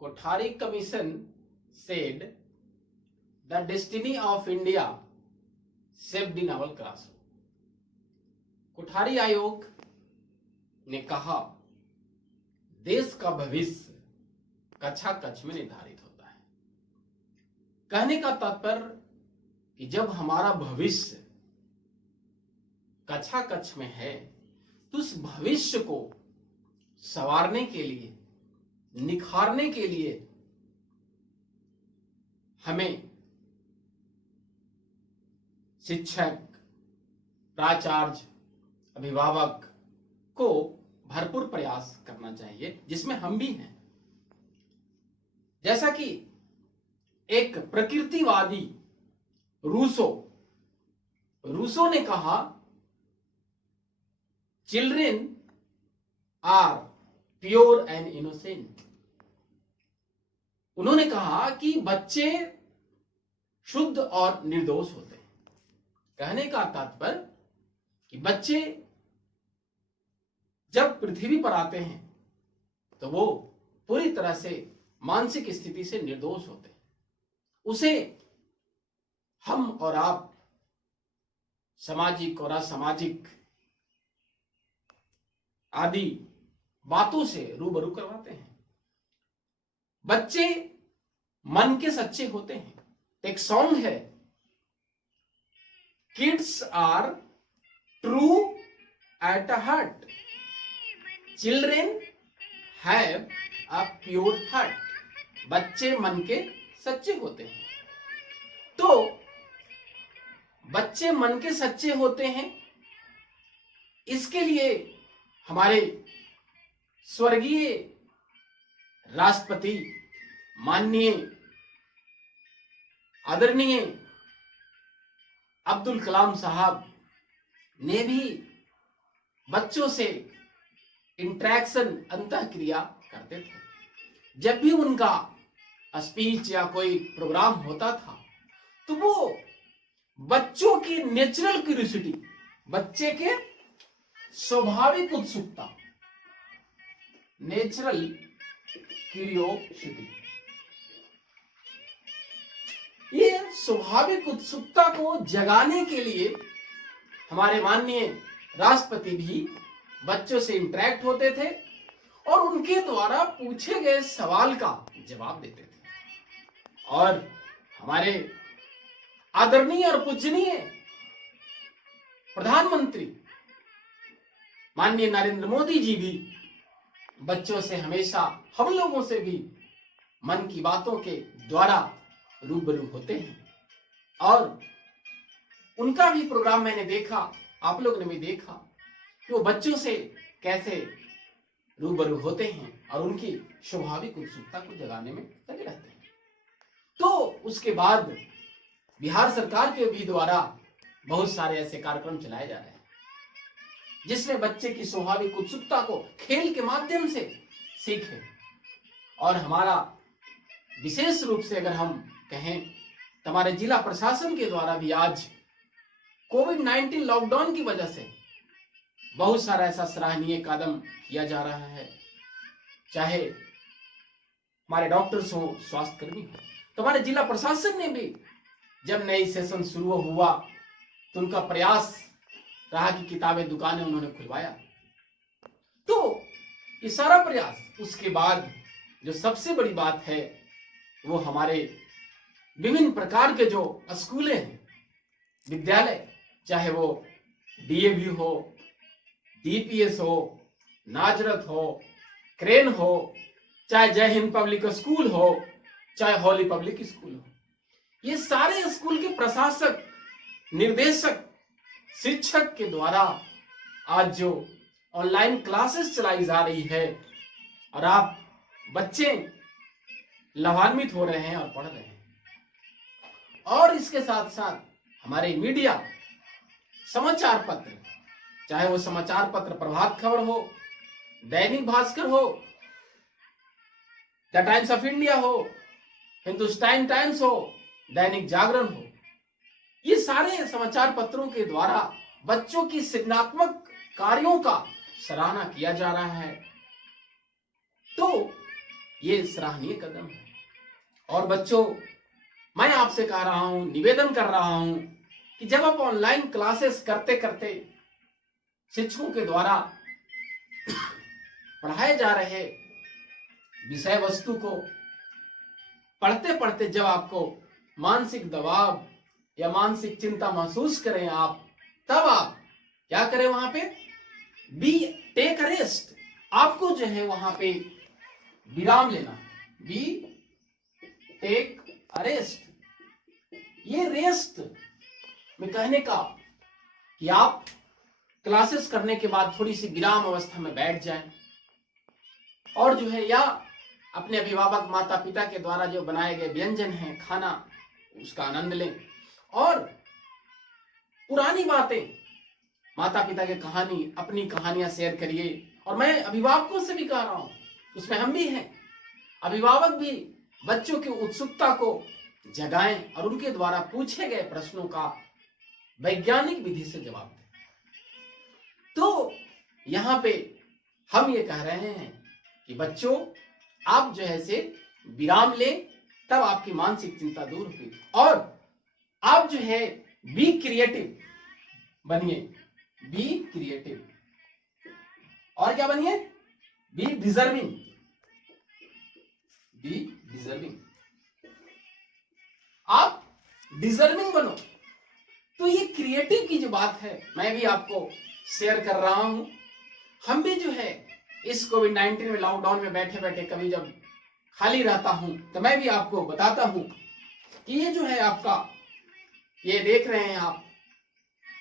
Kothari Commission said the destiny of India shaped in our classroom. Kothari आयोग ने कहा देश का भविष्य कक्षा कक्ष में निर्धारित होता है। कहने का तात्पर्य कि जब हमारा भविष्य कक्षा कक्ष में है तो उस भविष्य को संवारने के लिए, निखारने के लिए हमें शिक्षक, प्राचार्य, अभिभावक को भरपूर प्रयास करना चाहिए, जिसमें हम भी हैं। जैसा कि एक प्रकृतिवादी रूसो ने कहा, children are pure and innocent. उन्होंने कहा कि बच्चे शुद्ध और निर्दोष होते हैं। कहने का तात्पर्य कि बच्चे जब पृथ्वी पर आते हैं तो वो पूरी तरह से मानसिक स्थिति से निर्दोष होते हैं। उसे हम और आप सामाजिक और असामाजिक आदि बातों से रूबरू करवाते हैं। बच्चे मन के सच्चे होते हैं। एक सॉन्ग है, kids are true at heart, children have a pure heart. बच्चे मन के सच्चे होते हैं। तो बच्चे मन के सच्चे होते हैं, इसके लिए हमारे स्वर्गीय राष्ट्रपति माननीय आदरणीय अब्दुल कलाम साहब ने भी बच्चों से इंटरेक्शन, अंतःक्रिया करते थे। जब भी उनका स्पीच या कोई प्रोग्राम होता था तो वो बच्चों की नेचुरल क्यूरियोसिटी, बच्चे के स्वाभाविक उत्सुकता, नेचुरल क्यूरियोसिटी, ये स्वाभाविक उत्सुकता को जगाने के लिए हमारे माननीय राष्ट्रपति भी बच्चों से इंटरेक्ट होते थे और उनके द्वारा पूछे गए सवाल का जवाब देते थे। और हमारे आदरणीय और पूजनीय प्रधानमंत्री माननीय नरेंद्र मोदी जी भी बच्चों से हमेशा, हम लोगों से भी मन की बातों के द्वारा रूबरू होते हैं। और उनका भी प्रोग्राम मैंने देखा, आप लोगों ने भी देखा कि वो बच्चों से कैसे रूबरू होते हैं और उनकी स्वाभाविक उत्सुकता को जगाने में लगे रहते हैं। तो उसके बाद बिहार सरकार के भी द्वारा बहुत सारे ऐसे कार्यक्रम चलाए जा रहे हैं जिसमें बच्चे की स्वाभाविक उत्सुकता को खेल के माध्यम से सीखे। और हमारा विशेष रूप से अगर हम कहें तो हमारे जिला प्रशासन के द्वारा भी आज कोविड-19 लॉकडाउन की वजह से बहुत सारा ऐसा सराहनीय कदम किया जा रहा है। चाहे हमारे डॉक्टर्स हो, स्वास्थ्य कर्मी हो, तो हमारे जिला प्रशासन ने भी जब नई सेशन शुरू हुआ तो उनका प्रयास रहा कि किताबें, दुकानें उन्होंने खुलवाया। तो ये सारा प्रयास, उसके बाद जो सबसे बड़ी बात है वो हमारे विभिन्न प्रकार के जो स्कूलें हैं, विद्यालय, चाहे वो डीएवी हो, डीपीएस हो, नाजरत हो, क्रेन हो, चाहे जय हिंद पब्लिक स्कूल हो, चाहे हॉली पब्लिक स्कूल हो, ये सारे स्कूल के प्रशासक, निर्देशक, शिक्षक के द्वारा आज जो ऑनलाइन क्लासेस चलाई जा रही है और आप बच्चे लाभान्वित हो रहे हैं और पढ़ रहे हैं। और इसके साथ साथ हमारे मीडिया, समाचार पत्र, चाहे वो समाचार पत्र प्रभात खबर हो, दैनिक भास्कर हो, द टाइम्स ऑफ इंडिया हो, हिंदुस्तान टाइम्स हो, दैनिक जागरण हो, ये सारे समाचार पत्रों के द्वारा बच्चों की ये सराहनीय कदम है। और बच्चों, मैं आपसे कह रहा हूं, निवेदन कर रहा हूं कि जब आप ऑनलाइन क्लासेस करते करते शिक्षकों के द्वारा पढ़ाए जा रहे विषय वस्तु को पढ़ते पढ़ते जब आपको मानसिक दबाव या मानसिक चिंता महसूस करें आप, तब आप क्या करें, वहां पे बी टेक रेस्ट। आपको जो है वहां पे विराम लेना, बी टेक रेस्ट। ये रेस्ट में कहने का कि आप क्लासेस करने के बाद थोड़ी सी विराम अवस्था में बैठ जाएं और जो है या अपने अभिभावक माता पिता के द्वारा जो बनाए गए व्यंजन हैं, खाना, उसका आनंद लें और पुरानी बातें, माता पिता की कहानी, अपनी कहानियां शेयर करिए। और मैं अभिभावकों से भी कह रहा हूं, उसमें हम भी हैं, अभिभावक भी बच्चों की उत्सुकता को जगाएं और उनके द्वारा पूछे गए प्रश्नों का वैज्ञानिक विधि से जवाब दें। तो यहां पे हम ये कह रहे हैं कि बच्चों, आप जो है से विराम लें, तब आपकी मानसिक चिंता दूर होगी। और आप जो है बी क्रिएटिव बनिए, बी क्रिएटिव। और क्या बनिए, बी डिजर्विंग, बी डिजर्विंग। आप डिजर्विंग बनो। तो ये क्रिएटिव की जो बात है, मैं भी आपको शेयर कर रहा हूं। हम भी जो है इस कोविड-19 में लॉकडाउन में बैठे बैठे कभी जब खाली रहता हूं तो मैं भी आपको बताता हूं कि ये जो है आपका, ये देख रहे हैं आप,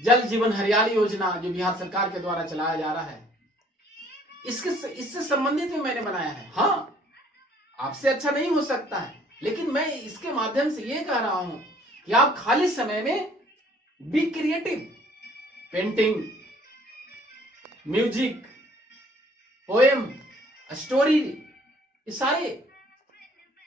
जल जीवन हरियाली योजना जो बिहार सरकार के द्वारा चलाया जा रहा है, इससे संबंधित में मैंने बनाया है। हाँ, आपसे अच्छा नहीं हो सकता है, लेकिन मैं इसके माध्यम से ये कह रहा हूं कि आप खाली समय में be creative. Painting, music, poem, story, ये सारे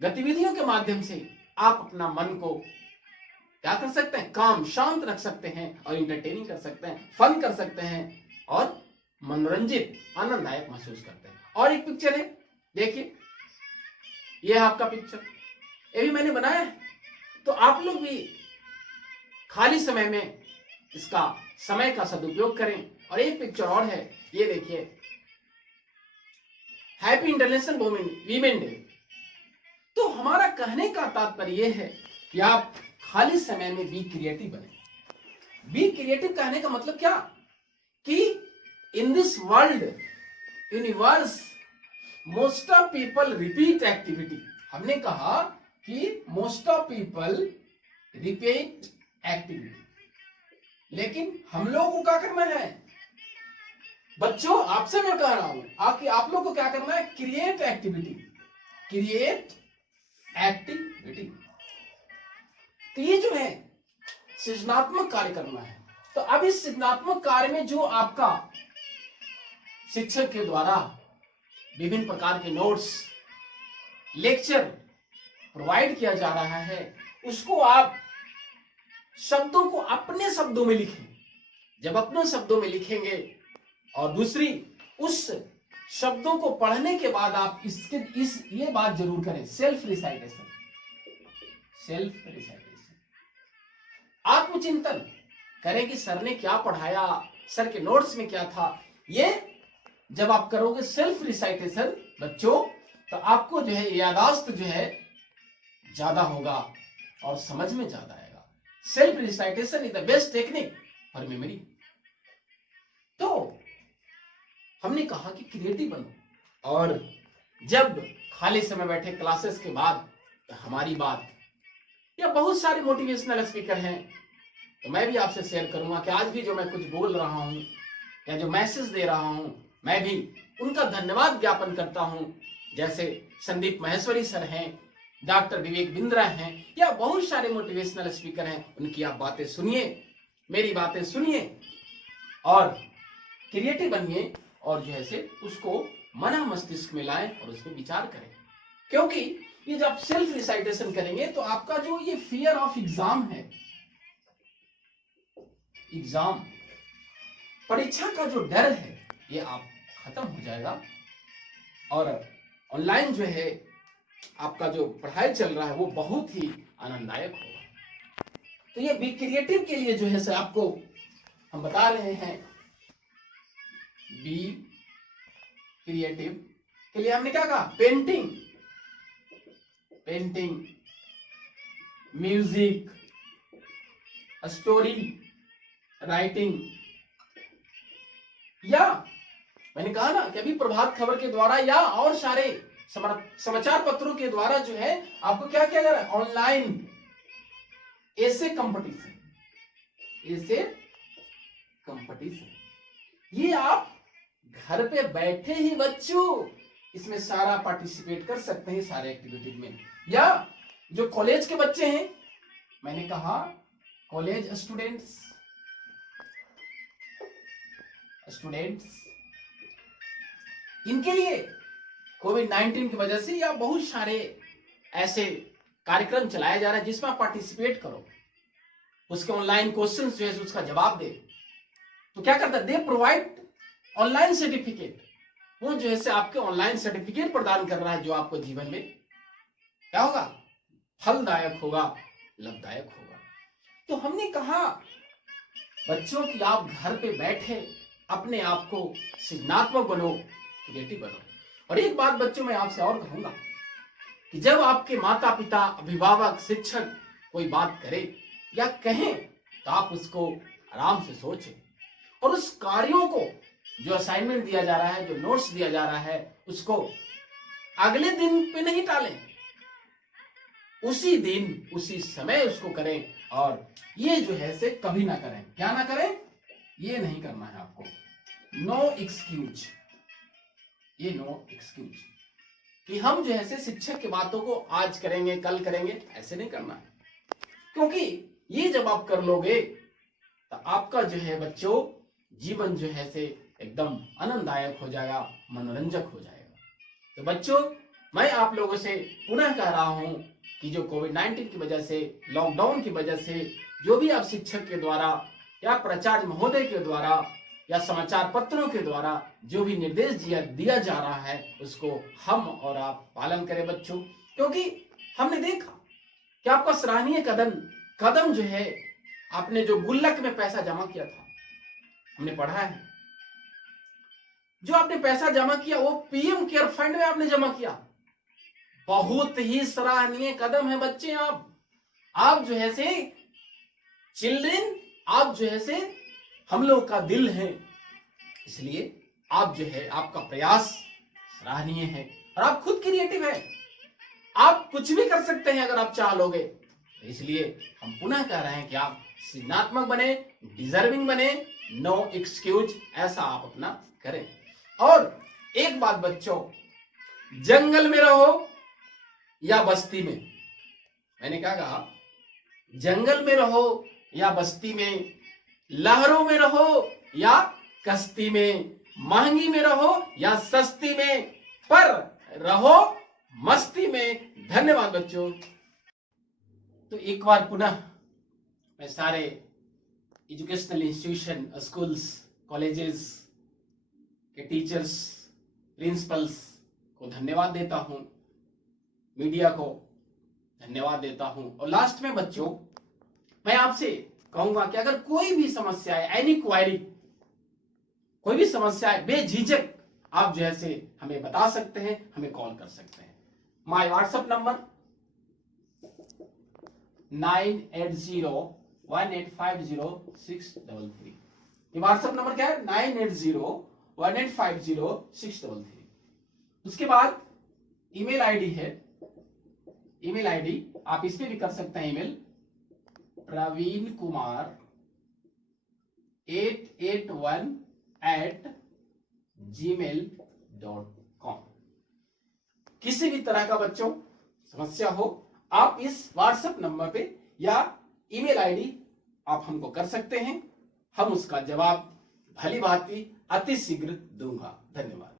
गतिविधियों के माध्यम से आप अपना मन को क्या कर सकते हैं, काम, शांत रख सकते हैं और इंटरटेनिंग कर सकते हैं, फन कर सकते हैं और मनोरंजित, आनंददायक महसूस करते हैं। और एक पिक्चर है, देखिए, ये है आपका पिक्चर, ये भी मैंने बनाया है। तो आप लोग भी खाली समय में इसका समय का सदुपयोग करें। और एक पिक्चर और है, ये देखिए, हैप्पी इंटरनेशनल वीमेन डे। तो हमारा कहने का तात्पर्य यह है कि आप खाली समय में बी क्रिएटिव बने। बी क्रिएटिव कहने का मतलब क्या, कि in this world, universe, most of people repeat activity. हमने कहा कि most of people repeat activity, लेकिन हम लोगों को क्या करना है, बच्चों, आपसे मैं कह रहा हूं आप लोग को क्या करना है, क्रिएट एक्टिविटी, क्रिएट एक्टिविटी। तो ये जो है सृजनात्मक कार्य करना है। तो अब इस सृजनात्मक कार्य में जो आपका शिक्षक के द्वारा विभिन्न प्रकार के नोट्स, लेक्चर प्रोवाइड किया जा रहा है, उसको आप शब्दों को अपने शब्दों में लिखें। जब अपने शब्दों में लिखेंगे और दूसरी, उस शब्दों को पढ़ने के बाद आप ये बात जरूर करें, सेल्फ रिसाइटेशन, सेल्फ रिसाइटेशन। आत्मचिंतन करें कि सर ने क्या पढ़ाया, सर के नोट्स में क्या था। ये जब आप करोगे सेल्फ रिसाइटेशन बच्चों, तो आपको जो है याददाश्त जो है ज्यादा होगा और समझ में ज्यादा आएगा। Self recitation is the best technique for memory. तो हमने कहा कि क्रिएटिव बनो। और जब खाली समय बैठे क्लासेस के बाद हमारी बात, या बहुत सारे मोटिवेशनल स्पीकर हैं, तो मैं भी आपसे शेयर करूंगा कि आज भी जो मैं कुछ बोल रहा हूं या जो मैसेज दे रहा हूं, मैं भी उनका धन्यवाद ज्ञापन करता हूं। जैसे संदीप महेश्वरी सर हैं, डॉक्टर विवेक बिंद्रा हैं, या बहुत सारे मोटिवेशनल स्पीकर हैं। उनकी आप बातें सुनिए, मेरी बातें सुनिए और क्रिएटिव बनिए और जो है से उसको मना मस्तिष्क में लाएं और उस पर विचार करें। क्योंकि ये जब सेल्फ रिसाइटेशन करेंगे तो आपका जो ये फियर ऑफ एग्जाम है, एग्जाम, परीक्षा का जो डर है, ये आप खत्म हो जाएगा। और ऑनलाइन जो है आपका जो पढ़ाई चल रहा है वो बहुत ही आनंददायक होगा। तो ये बी क्रिएटिव के लिए जो है सर आपको हम बता रहे हैं, बी क्रिएटिव के लिए हमने क्या कहा, पेंटिंग, म्यूजिक, स्टोरी राइटिंग, या मैंने कहा ना कि अभी प्रभात खबर के द्वारा या और सारे समाचार पत्रों के द्वारा जो है आपको क्या किया जा रहा है, ऑनलाइन ऐसे कंपटीशन, ये आप घर पे बैठे ही बच्चों इसमें सारा पार्टिसिपेट कर सकते हैं सारे एक्टिविटी में। या जो कॉलेज के बच्चे हैं, मैंने कहा कॉलेज स्टूडेंट्स इनके लिए कोविड-19 की वजह से या बहुत सारे ऐसे कार्यक्रम चलाया जा रहा है जिसमें आप पार्टिसिपेट करो, उसके ऑनलाइन क्वेश्चंस जो है उसका जवाब दे। तो क्या करता है, दे प्रोवाइड ऑनलाइन सर्टिफिकेट, वो जो है आपके ऑनलाइन सर्टिफिकेट प्रदान कर रहा है जो आपको जीवन में क्या होगा, फलदायक होगा, लाभदायक होगा। तो हमने कहा बच्चों की आप घर पे बैठे अपने आप को सृजनात्मक बनो, क्रिएटिव बनो। और एक बात बच्चों मैं आपसे और कहूंगा कि जब आपके माता पिता, अभिभावक, शिक्षक कोई बात करे या कहें तो आप उसको आराम से सोचें और उस कार्यों को, जो असाइनमेंट दिया जा रहा है, जो नोट्स दिया जा रहा है, उसको अगले दिन पे नहीं टालें, उसी दिन उसी समय उसको करें। और ये जो है से कभी ना करें, क्या ना करें, ये नहीं करना है आपको, नो एक्सक्यूज, ये नो एक्सक्यूज कि हम जो है से शिक्षक की बातों को आज करेंगे कल करेंगे, ऐसे नहीं करना है। क्योंकि ये जब आप कर लोगे तो आपका जो है बच्चों जीवन जो है से एकदम आनंददायक हो जाएगा, मनोरंजक हो जाएगा। तो बच्चों मैं आप लोगों से पुनः कह रहा हूं कि जो कोविड-19 की वजह से, लॉकडाउन की वजह से जो भी आप शिक्षक के द्वारा या प्राचार्य महोदय के द्वारा या समाचार पत्रों के द्वारा जो भी निर्देश दिया जा रहा है उसको हम और आप पालन करें बच्चों। क्योंकि हमने देखा कि आपका सराहनीय कदम जो है, आपने जो गुल्लक में पैसा जमा किया था, हमने पढ़ा है, जो आपने पैसा जमा किया वो पीएम केयर फंड में आपने जमा किया, बहुत ही सराहनीय कदम है बच्चे। आप जो है से चिल्ड्रेन, आप जो है से हम लोग का दिल है, इसलिए आप जो है आपका प्रयास सराहनीय है और आप खुद क्रिएटिव है, आप कुछ भी कर सकते हैं अगर आप चाह लोगे। तो इसलिए हम पुनः कह रहे हैं कि आप सृजनात्मक बने, डिजर्विंग बने, नो एक्सक्यूज, ऐसा आप अपना करें। और एक बात बच्चों, जंगल में रहो या बस्ती में, मैंने क्या कहा, जंगल में रहो या बस्ती में, लहरों में रहो या कश्ती में, महंगी में रहो या सस्ती में, पर रहो मस्ती में। धन्यवाद बच्चों। तो एक बार पुनः मैं सारे एजुकेशनल इंस्टीट्यूशन, स्कूल्स, कॉलेजेस के टीचर्स, प्रिंसिपल्स को धन्यवाद देता हूं, मीडिया को धन्यवाद देता हूं। और लास्ट में बच्चों मैं आपसे कहूंगा कि अगर कोई भी समस्या है, एनी क्वायरी, कोई भी समस्या है, बेझिझक आप जो है से हमें बता सकते हैं, हमें कॉल कर सकते हैं। My WhatsApp number 9801850633। ये व्हाट्सएप नंबर क्या है, 9801850633। उसके बाद ईमेल आईडी है, ईमेल आईडी आप इस पे भी कर सकते हैं ईमेल, praveenkumar881@gmail.com। किसी भी तरह का बच्चों समस्या हो, आप इस व्हाट्सएप नंबर पे या ईमेल आईडी आप हमको कर सकते हैं, हम उसका जवाब भली भांति अति शीघ्र दूंगा। धन्यवाद।